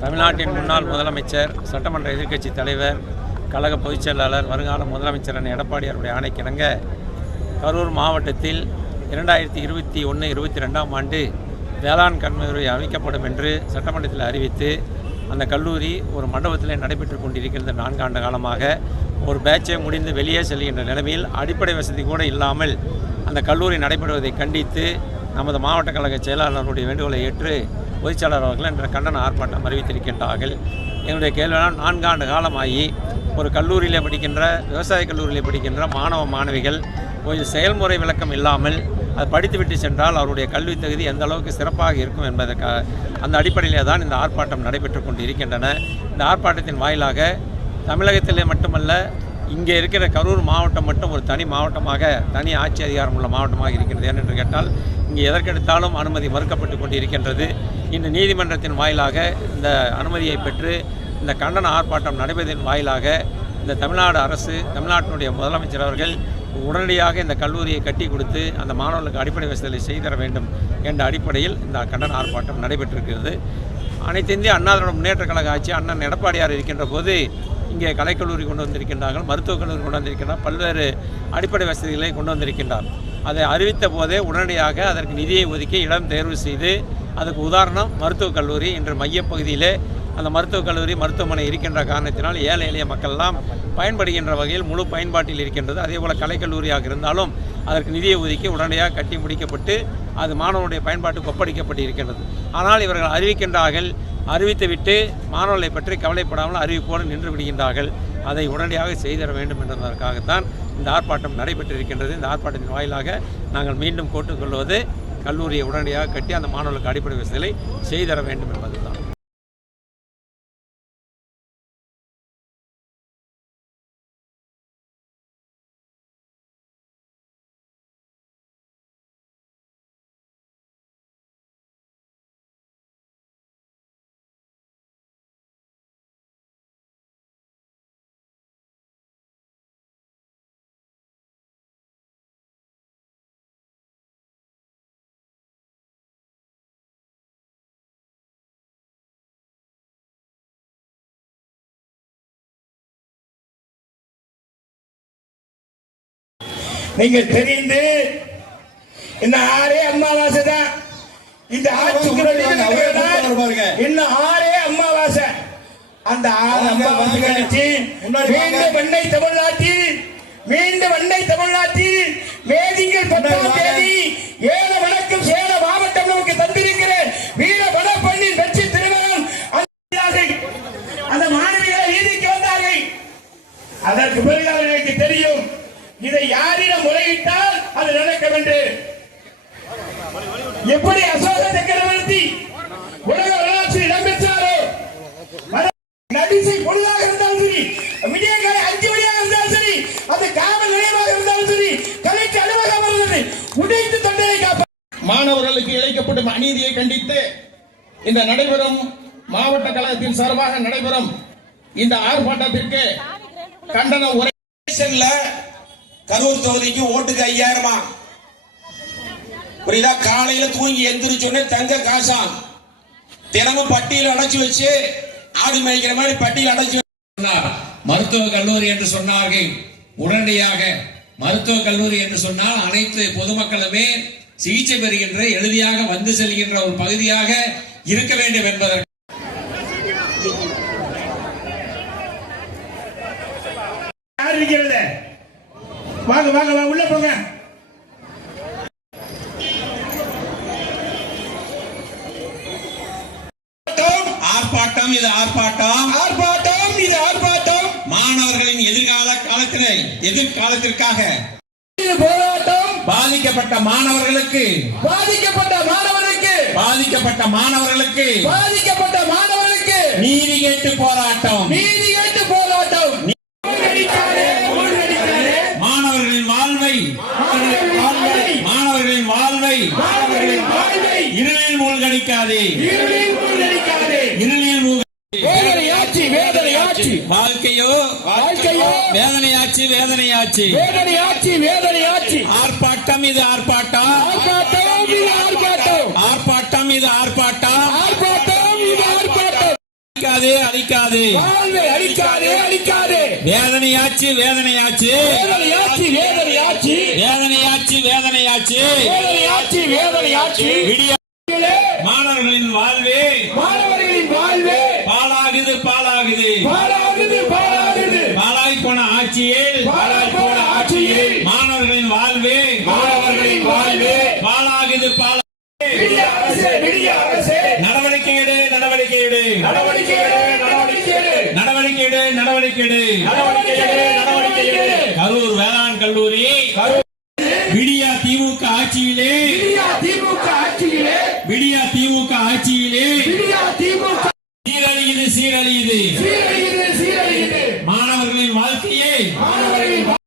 தமிழ்நாட்டின் முன்னாள் முதலமைச்சர் சட்டமன்ற எதிர்க்கட்சி தலைவர் கழக பொதுச் செயலாளர் வருங்கால முதலமைச்சரான எடப்பாடியாருடைய ஆணைக்கிணங்க கரூர் மாவட்டத்தில் இரண்டாயிரத்தி இருபத்தி ஒன்று இருபத்தி ரெண்டாம் ஆண்டு வேளாண் கல்வி அமைக்கப்படும் என்று சட்டமன்றத்தில் அறிவித்து அந்த கல்லூரி ஒரு மண்டபத்தில் நடைபெற்று கொண்டிருக்கிறது நான்காண்டு காலமாக. ஒரு பேட்சை முடிந்து வெளியே செல்கின்ற நிலைமையில் அடிப்படை வசதி கூட இல்லாமல் அந்த கல்லூரி நடைபெறுவதை கண்டித்து நமது மாவட்ட கழக செயலாளருடைய வேண்டுகோளை ஏற்று பொதுச்செயலாளர் அவர்கள் என்ற கண்டன ஆர்ப்பாட்டம் அறிவித்திருக்கின்றார்கள். என்னுடைய கேள்வினால் நான்காண்டு காலமாகி ஒரு கல்லூரியில் படிக்கின்ற விவசாய கல்லூரியில் படிக்கின்ற மாணவ மாணவிகள் ஒரு செயல்முறை விளக்கம் இல்லாமல் அது படித்துவிட்டு சென்றால் அவருடைய கல்வி தகுதி எந்த அளவுக்கு சிறப்பாக இருக்கும் என்பதற்காக அந்த அடிப்படையிலே தான் இந்த ஆர்ப்பாட்டம் நடைபெற்று கொண்டு இருக்கின்றன இந்த ஆர்ப்பாட்டத்தின் வாயிலாக தமிழகத்திலே மட்டுமல்ல இங்கே இருக்கிற கரூர் மாவட்டம் மட்டும் ஒரு தனி மாவட்டமாக தனி ஆட்சி அதிகாரம் உள்ள மாவட்டமாக இருக்கிறது ஏனென்று கேட்டால் இங்கே எதற்கெடுத்தாலும் அனுமதி மறுக்கப்பட்டு கொண்டு இருக்கின்றது இந்த நீதிமன்றத்தின் வாயிலாக இந்த அனுமதியை பெற்று இந்த கண்டன ஆர்ப்பாட்டம் நடைபெறுவதன் வாயிலாக இந்த தமிழ்நாடு அரசு தமிழ்நாட்டினுடைய முதலமைச்சர் அவர்கள் உடனடியாக இந்த கல்லூரியை கட்டி கொடுத்து அந்த மாணவர்களுக்கு அடிப்படை வசதிகளை செய்து தர வேண்டும் என்ற அடிப்படையில் இந்த கண்டன ஆர்ப்பாட்டம் நடைபெற்றிருக்கிறது. அனைத்து இந்திய அண்ணா திராவிட முன்னேற்ற கழக ஆட்சி அண்ணன் எடப்பாடியார் இருக்கின்ற போது இங்கே கலைக்கல்லூரி கொண்டு வந்திருக்கின்றார்கள் மருத்துவக் கல்லூரி கொண்டு வந்திருக்கின்றார் பல்வேறு அடிப்படை வசதிகளை கொண்டு வந்திருக்கின்றார். அதை அறிவித்த போதே உடனடியாக அதற்கு நிதியை ஒதுக்கி இடம் தேர்வு செய்து அதுக்கு உதாரணம் மருத்துவக் கல்லூரி இன்று மையப்பகுதியிலே அந்த மருத்துவக் கல்லூரி மருத்துவமனை இருக்கின்ற காரணத்தினால் ஏழை எளிய மக்கள்லாம் பயன்படுகின்ற வகையில் முழு பயன்பாட்டில் இருக்கின்றது. அதே போல் கலைக்கல்லூரியாக இருந்தாலும் அதற்கு நிதியை ஒதுக்கி உடனடியாக கட்டி முடிக்கப்பட்டு அது மாணவனுடைய பயன்பாட்டுக்கு ஒப்படைக்கப்பட்டு இருக்கின்றது ஆனால் இவர்கள் அறிவிக்கின்றார்கள் அறிவித்துவிட்டு மாணவர்களை பற்றி கவலைப்படாமல் அறிவிப்போடு நின்று விடுகின்றார்கள். அதை உடனடியாக செய்திட வேண்டும் என்பதற்காகத்தான் இந்த ஆர்ப்பாட்டம் நடைபெற்றிருக்கின்றது. இந்த ஆர்ப்பாட்டத்தின் வாயிலாக நாங்கள் மீண்டும் கோட்டுக்கொள்வது கல்லூரியை உடனடியாக கட்டி அந்த மாணவர்களுக்கு அடிப்படை வசதிகளை செய்திட வேண்டும் என்பதுதான். நீங்கள் தெரிந்து இந்த ஆறே அமாவாசை தான் இந்த ஆட்சி இன்னும் ஆறே அமாவாசை அந்த ஆறு அமாவாசை கழிச்சு மீண்டும் வெண்ணை தமிழ்நாட்டில் மீண்டும் வெண்ணை தமிழ்நாட்டில் மேதிங்கள் பத்தாம் தேதி ஏழு யாரிடம் முறையிட்டால் அது நடக்கும் என்று. எப்படி அசோக சக்கரவர்த்தி உலக வரலாற்றில் இடம்பெற்றாரோ? நடிசை பொழுதாக இருந்தாலும் சரி விடியகாலை அஞ்சு மணியாக இருந்தாலும் சரி அது காவல் நிலையமாக இருந்தாலும் சரி கலைக்கு அலுவலகம் இருந்தது உடைத்து தொண்டையை காப்ப மாணவர்களுக்கு இழைக்கப்படும் அநீதியை கண்டித்து இந்த நடைபெறும் மாவட்ட கழகத்தின் சார்பாக நடைபெறும் இந்த ஆர்ப்பாட்டத்திற்கு கண்டன உரை கரூர் தொகுதிக்கு ஓட்டுக்கு ஐயாயிரமா? புரியுதா? காலையில தூங்கி எந்திரிச்சோடனே தங்க காசா. தினமும் பட்டியல் அடைச்சு வச்சு ஆடு மேய்க்கிற மாதிரி பட்டியல் அடைச்சு சொன்னார். மருத்துவ கல்லூரி என்று சொன்னார்கள். உடனடியாக மருத்துவ கல்லூரி என்று சொன்னால் அனைத்து பொதுமக்களுமே சிகிச்சை பெறுகின்ற எழுதியாக வந்து செல்கின்ற ஒரு பகுதியாக இருக்க வேண்டும் என்பதற்கு. இருக்கிறது? வாங்க வாங்க வாங்க உள்ள போங்க. ஆர்ப்பாட்டம். இது ஆர்ப்பாட்டம். ஆர்ப்பாட்டம் இது ஆர்ப்பாட்டம். மாணவர்களின் எதிர்கால காலத்தினை எதிர்காலத்திற்காக போராட்டம். பாதிக்கப்பட்ட மாணவர்களுக்கு பாதிக்கப்பட்ட மாணவனுக்கு. பாதிக்கப்பட்ட மாணவர்களுக்கு பாதிக்கப்பட்ட மாணவனுக்கு. நீதி கேட்டு போராட்டம். நீதி கேட்டு போராட்டம். வாழ்வை இருளில் மூழ்கடிக்காதே. இருளில் வாழ்க்கையோ? வாழ்க்கையோ? வேதனையாச்சு வேதனையாச்சு. வேதனையாட்சி வேதனையாட்சி ஆர்ப்பாட்டம் இது ஆர்ப்பாட்டம். அழிக்காதே அழிக்காதே வாழ்வை அழிக்காதே அழிக்காதே வேதனையாச்சு வேதனையாச்சு. வேதனையாட்சி வேதனையாச்சு. வேதனையாச்சு வேதனையாட்சி வேதனையாட்சி விடிய மாணவர்களின் வாழ்வே. மாணவர்களின் வாழ்வே. பாலாகுது பாலாகுது பாழாகுது பாழாகுது. பாலாய் போன ஆட்சியில் பாழாய் போன ஆட்சியில் மாணவர்களின் வாழ்வே. நடவடிக்கை எடு நடவடிக்கை எடு நடவடிக்கை எடு நடவடிக்கை எடு நடவடிக்கை எடு நடவடிக்கை எடு நடவடிக்கை எடு கரூர் வேளாண் கல்லூரி. விடியா திமுக ஆட்சியிலே. விடியா திமுக ஆட்சியிலே. விடியா திமுக ஆட்சியிலே.